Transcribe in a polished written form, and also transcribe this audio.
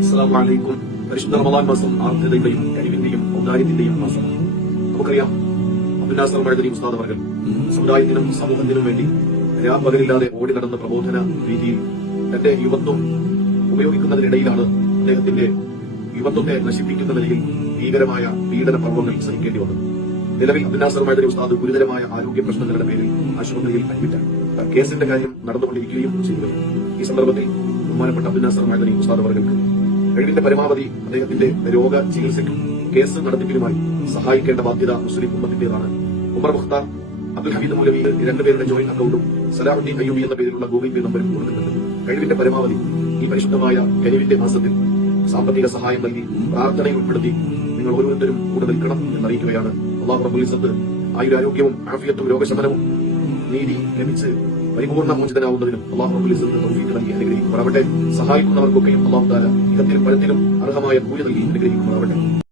അസ്സലാമു അലൈക്കും. പരിശുദ്ധ റമദാൻ മാസം ആർദ്രതയുടെയും കഴിവിന്റെയും ഔദാര്യത്തിന്റെയും മാസമാണ്. നമുക്കറിയാം, അബ്ദുൽ നാസർ മഅദനി ഉസ്താദ് അവർ സമുദായത്തിനും സമൂഹത്തിനും വേണ്ടി രാപ്പകലില്ലാതെ ഓടി നടന്ന പ്രബോധന രീതിയിൽ തന്റെ യുവത്വം ഉപയോഗിക്കുന്നതിനിടയിലാണ് അദ്ദേഹത്തിന്റെ യുവത്വത്തെ നശിപ്പിക്കുന്ന നിലയിൽ ഭീകരമായ പീഡന പർവ്വങ്ങൾ സഹിക്കേണ്ടി വന്നത്. നിലവിൽ അബ്ദുൽ നാസർ മഅദനി ഉസ്താദ് ഗുരുതരമായ ആരോഗ്യ പ്രശ്നങ്ങളുടെ പേരിൽ ആശുപത്രിയിൽ അഡ്മിറ്റാണ്. കേസിന്റെ കാര്യം നടന്നുകൊണ്ടിരിക്കുകയും ചെയ്തു. ഈ സന്ദർഭത്തിൽ ബഹുമാനപ്പെട്ട അബ്ദുൽ നാസർ മഅദനി ഉസ്താദ് അവർക്ക് കഴിവിന്റെ പരമാവധി അദ്ദേഹത്തിന്റെ രോഗ ചികിത്സയ്ക്കും കേസ് നടത്തിപ്പിലുമായി സഹായിക്കേണ്ട ബാധ്യത മുസ്ലിം ഉമ്മത്തിന്റേതാണ്. ഉമർ മുഖ്താർ, അബ്ദുൽ ഹമീദ് മൗലവി രണ്ടുപേരുടെ ജോയിന്റ് അക്കൌണ്ടും സലാഹുദ്ദീൻ അയ്യൂബി എന്ന പേരിലുള്ള ഗൂഗിൾ പേ നമ്പരും കൊടുത്തിട്ടുണ്ട്. കഴിവിന്റെ പരമാവധി ഈ പരിശുദ്ധമായ കരിവിന്റെ മാസത്തിൽ സാമ്പത്തിക സഹായം നൽകി പ്രാർത്ഥനയിൽ ഉൾപ്പെടുത്തി നിങ്ങൾ ഓരോരുത്തരും കൂടെ നിൽക്കണം എന്നറിയിക്കുകയാണ്. അല്ലാഹു റബ്ബുൽ ഇസ്സത്ത് ആയുരാരോഗ്യവും ആഫിയത്തും രോഗശമനവും നീതി ലഭിച്ച് പരിപൂർണ്ണ മോചിതനാവുന്നതിനും അല്ലാഹു റബ്ബുൽ ഇസ്സത്ത് തൗഫീഖ് നൽകി അനുഗ്രഹിക്കുമാറാവട്ടെ. സഹായിക്കുന്നവർക്കൊക്കെയും അല്ലാഹു തആല ഇഹത്തിലും പരത്തിലും അർഹമായ കൂലി നൽകി അനുഗ്രഹിക്കുമാറാവട്ടെ.